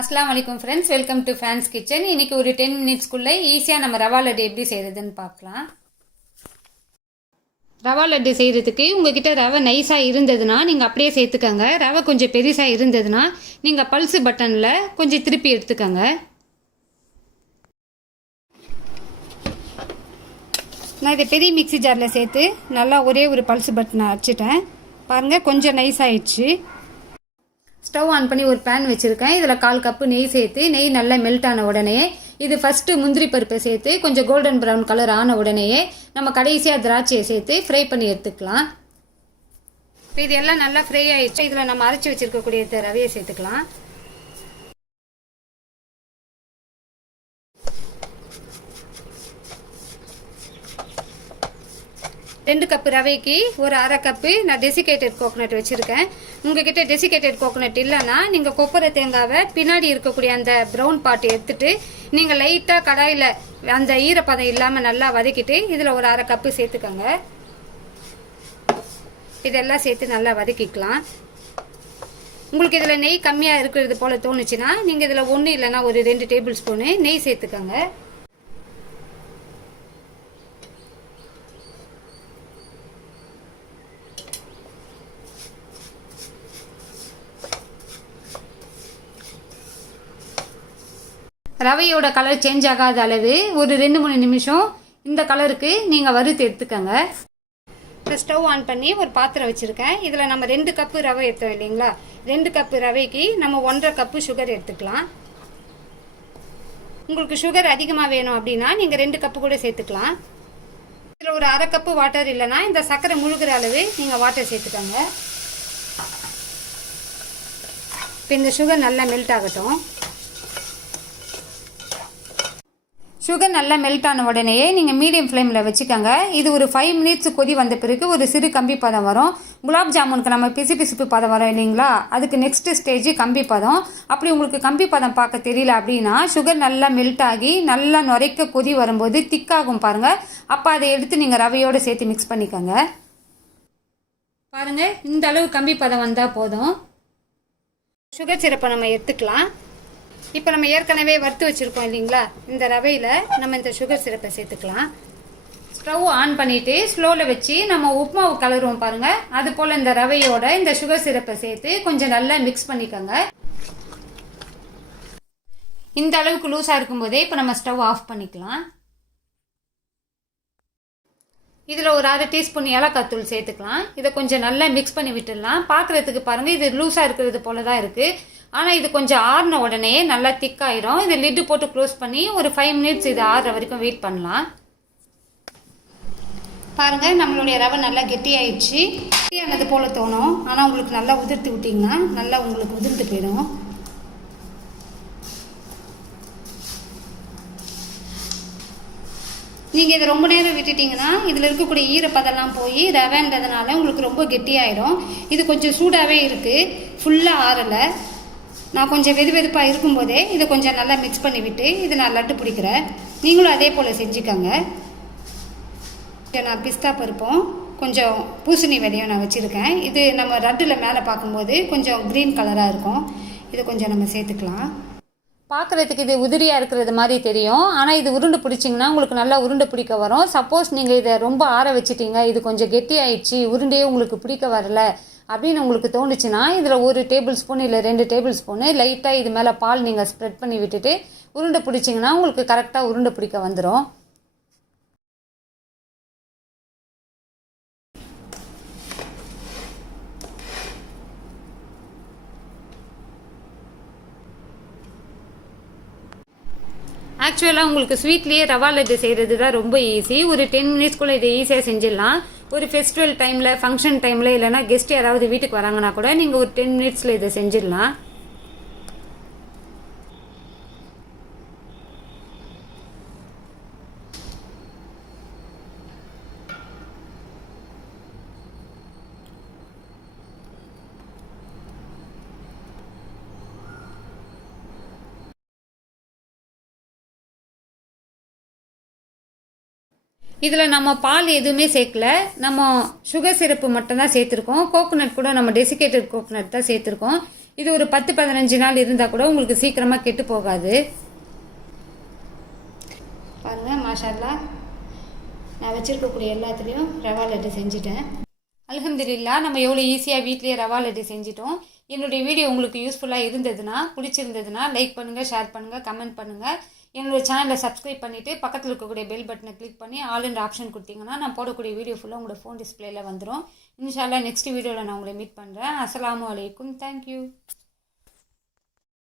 அஸ்லாம் வலைக்கம் friends welcome to fans kitchen இன்னைக்கு ஒரு டென் மினிட்ஸ்க்குள்ளே ஈஸியாக நம்ம ரவா லட்டு எப்படி செய்கிறதுன்னு பார்க்கலாம். ரவா லட்டு செய்கிறதுக்கு உங்ககிட்ட ரவை நைஸாக இருந்ததுன்னா நீங்கள் அப்படியே சேர்த்துக்கோங்க. ரவை கொஞ்சம் பெருசாக இருந்ததுன்னா நீங்கள் பல்ஸு பட்டனில் கொஞ்சம் திருப்பி எடுத்துக்கோங்க. நான் இதை பெரிய மிக்ஸி ஜாரில் சேர்த்து நல்லா ஒரே ஒரு பல்ஸ் பட்டனை அடிச்சிட்டேன். பாருங்கள் கொஞ்சம் நைஸ் ஆயிடுச்சு ஸ்டவ் ஆன் பண்ணி ஒரு பேன் வச்சுருக்கேன். இதில் கால் கப்பு நெய் சேர்த்து நெய் நல்லா மெல்ட் ஆன உடனே இது ஃபஸ்ட்டு முந்திரி பருப்பை சேர்த்து கொஞ்சம் கோல்டன் ப்ரௌன் கலர் ஆன உடனேயே நம்ம கடைசியாக திராட்சையை சேர்த்து ஃப்ரை பண்ணி எடுத்துக்கலாம். இப்போ இது எல்லாம் நல்லா ஃப்ரை ஆயிடுச்சு. இதில் நம்ம அரைச்சி வச்சிருக்கக்கூடிய ரவையை சேர்த்துக்கலாம். ரெண்டு கப்பு ரவைக்கு ஒரு அரை கப்பு நான் டெசிகேட்டட் கோகோனட் வச்சுருக்கேன். உங்ககிட்ட டெசிகேட்டட் கோகோனட் இல்லைன்னா நீங்கள் கொப்பரை தேங்காவை பின்னாடி இருக்கக்கூடிய அந்த ப்ரௌன் பாட்டு எடுத்துட்டு நீங்கள் லைட்டாக கடாயில் அந்த ஈரப்பதம் இல்லாமல் நல்லா வதக்கிட்டு இதில் ஒரு அரை கப்பு சேர்த்துக்கோங்க. இதெல்லாம் சேர்த்து நல்லா வதக்கிக்கலாம். உங்களுக்கு இதில் நெய் கம்மியாக இருக்கிறது போல் தோணுச்சுன்னா நீங்கள் இதில் ஒன்று இல்லைன்னா ஒரு ரெண்டு டேபிள் ஸ்பூனு நெய் சேர்த்துக்கோங்க. ரவையோட கலர் சேஞ்ச் ஆகாத அளவு ஒரு ரெண்டு மூணு நிமிஷம் இந்த கலருக்கு நீங்கள் வறுத்து எடுத்துக்கோங்க. இப்போ ஸ்டவ் ஆன் பண்ணி ஒரு பாத்திரம் வச்சுருக்கேன். இதில் நம்ம ரெண்டு கப்பு ரவை எடுத்தோம் இல்லைங்களா? ரெண்டு கப்பு ரவைக்கு நம்ம ஒன்றரை கப்பு சுகர் எடுத்துக்கலாம். உங்களுக்கு சுகர் அதிகமாக வேணும் அப்படின்னா நீங்கள் ரெண்டு கப்பு கூட சேர்த்துக்கலாம். இதில் ஒரு அரை கப்பு வாட்டர் இல்லைன்னா இந்த சர்க்கரை முழுகிற அளவு நீங்கள் வாட்டர் சேர்த்துக்கோங்க. இப்போ இந்த சுகர் நல்லா மெல்ட் ஆகட்டும். சுகர் நல்லா மெல்ட் ஆன உடனேயே நீங்கள் மீடியம் ஃப்ளேமில் வச்சுக்கோங்க. இது ஒரு ஃபைவ் மினிட்ஸ் கொதி வந்த பிறகு ஒரு சிறு கம்பி பதம் வரும். குலாப் ஜாமுனுக்கு நம்ம பிசு பிசுப்பு பதம் வரும் இல்லைங்களா? அதுக்கு நெக்ஸ்ட் ஸ்டேஜ் கம்பி பதம். அப்படி உங்களுக்கு கம்பி பதம் பார்க்க தெரியல அப்படின்னா சுகர் நல்லா மெல்ட் ஆகி நல்லா நுரைக்க கொதி வரும்போது திக்காகும் பாருங்கள் அப்போ அதை எடுத்து நீங்கள் ரவையோடு சேர்த்து மிக்ஸ் பண்ணிக்கோங்க. பாருங்கள் இந்த அளவு கம்பி பதம் வந்தால் போதும். சுகர் சிரப்பை நம்ம எடுத்துக்கலாம். இப்போ நம்ம ஏற்கனவே வறுத்து வச்சுருக்கோம் இல்லைங்களா? இந்த ரவையில் நம்ம இந்த சுகர் சிரப்பை சேர்த்துக்கலாம். ஸ்டவ் ஆன் பண்ணிவிட்டு ஸ்லோவில் வச்சு நம்ம உப்புமாவு கலருவோம் பாருங்கள் அது போல் இந்த ரவையோட இந்த சுகர் சிரப்பை சேர்த்து கொஞ்சம் நல்லா மிக்ஸ் பண்ணிக்கோங்க. இந்த அளவுக்கு லூஸாக இருக்கும்போதே இப்போ நம்ம ஸ்டவ் ஆஃப் பண்ணிக்கலாம். இதில் ஒரு அரை டீஸ்பூன் ஏலக்காய் தூள் சேர்த்துக்கலாம். இதை கொஞ்சம் நல்லா மிக்ஸ் பண்ணி விட்டுடலாம். பார்க்குறதுக்கு பாருங்கள் இது லூஸாக இருக்கிறது போல தான் இருக்குது ஆனால் இது கொஞ்சம் ஆறின உடனே நல்லா திக்காயிரும் இதை லிட்டு போட்டு க்ளோஸ் பண்ணி ஒரு ஃபைவ் மினிட்ஸ் இது ஆறுற வரைக்கும் வெயிட் பண்ணலாம். பாருங்கள் நம்மளுடைய ரவை நல்லா கெட்டியாயிடுச்சு. கெட்டியானது போல் தோணும். ஆனால் உங்களுக்கு நல்லா உதிர்த்து விட்டிங்கன்னா நல்லா உங்களுக்கு உதிர்ந்து போயிடும். நீங்கள் இதை ரொம்ப நேரம் விட்டுட்டிங்கன்னா இதில் இருக்கக்கூடிய ஈரப்பதெல்லாம் போய் ரவைன்றதுனால உங்களுக்கு ரொம்ப கெட்டியாயிடும் இது கொஞ்சம் சூடாகவே இருக்குது ஃபுல்லாக ஆறலை. நான் கொஞ்சம் வெது வெதுப்பாக இருக்கும்போதே இதை கொஞ்சம் நல்லா மிக்ஸ் பண்ணி விட்டு இதை நான் லட்டு பிடிக்கிறேன். நீங்களும் அதே போல் செஞ்சுக்கோங்க. நான் பிஸ்தா பருப்பும் கொஞ்சம் பூசணி விதையும் நான் வச்சுருக்கேன். இது நம்ம ரட்டில் மேலே பார்க்கும்போது கொஞ்சம் க்ரீன் கலராக இருக்கும். இதை கொஞ்சம் நம்ம சேர்த்துக்கலாம். பார்க்குறதுக்கு இது உதிரியாக இருக்கிறது மாதிரி தெரியும். ஆனால் இது உருண்டு பிடிச்சிங்கன்னா உங்களுக்கு நல்லா உருண்டை பிடிக்க வரும். சப்போஸ் நீங்கள் இதை ரொம்ப ஆற வச்சிட்டீங்க இது கொஞ்சம் கெட்டி ஆயிடுச்சு உருண்டையே உங்களுக்கு பிடிக்க வரல. அப்படின்னு உங்களுக்கு தோணுச்சுன்னா இதில் ஒரு டேபிள் ஸ்பூன் இல்லை ரெண்டு டேபிள் ஸ்பூனு லைட்டாக இது மேலே பால் நீங்கள் ஸ்ப்ரெட் பண்ணி விட்டுட்டு உருண்டை பிடிச்சிங்கன்னா உங்களுக்கு கரெக்டாக உருண்டை பிடிக்க வந்துடும் ஆக்சுவலாக உங்களுக்கு ஸ்வீட்லேயே ரவா லட்டு செய்கிறது தான் ரொம்ப ஈஸி ஒரு டென் மினிட்ஸ்க்குள்ளே இதை ஈஸியாக செஞ்சிடலாம். ஒரு ஃபெஸ்டிவல் டைமில் ஃபங்க்ஷன் டைமில் இல்லைனா கெஸ்ட் யாராவது வீட்டுக்கு வராங்கன்னா கூட நீங்கள் ஒரு டென் மினிட்ஸில் இதை செஞ்சிடலாம். இதில் நம்ம பால் எதுவுமே சேர்க்கல. நம்ம சுகர் சிரப்பு மட்டும்தான் சேர்த்துருக்கோம். கோகோனட் கூட நம்ம டெசிகேட்டட் கோகோனட் தான் சேர்த்துருக்கோம். இது ஒரு பத்து பதினஞ்சு நாள் இருந்தால் கூட உங்களுக்கு சீக்கிரமாக கெட்டு போகாது. பாருங்கள் மாஷால்லா நான் வச்சுருக்கக்கூடிய எல்லாத்துலேயும் ரவா லட்டு செஞ்சுட்டேன். அல்ஹம்துலில்லா நம்ம எவ்வளோ ஈஸியாக வீட்லேயே ரவா லட்டு செஞ்சிட்டோம். என்னுடைய வீடியோ உங்களுக்கு யூஸ்ஃபுல்லாக இருந்ததுன்னா பிடிச்சிருந்ததுன்னா லைக் பண்ணுங்கள் ஷேர் பண்ணுங்கள் கமெண்ட் பண்ணுங்கள் என்னோட சேனலை சப்ஸ்கிரைப் பண்ணிவிட்டு பக்கத்தில் இருக்கக்கூடிய பெல் பட்டனை கிளிக் பண்ணி ஆல் ஆப்ஷன் கொடுத்தீங்கன்னா நான் போடக்கூடிய வீடியோ ஃபுல்லாக உங்களோட ஃபோன் டிஸ்பிளேயில் வந்துடும் இன்ஷால்லா நெக்ஸ்ட் வீடியோவில் நான் உங்களை மீட் பண்ணுறேன் அஸ்லாம் அலைக்கும். தேங்க்யூ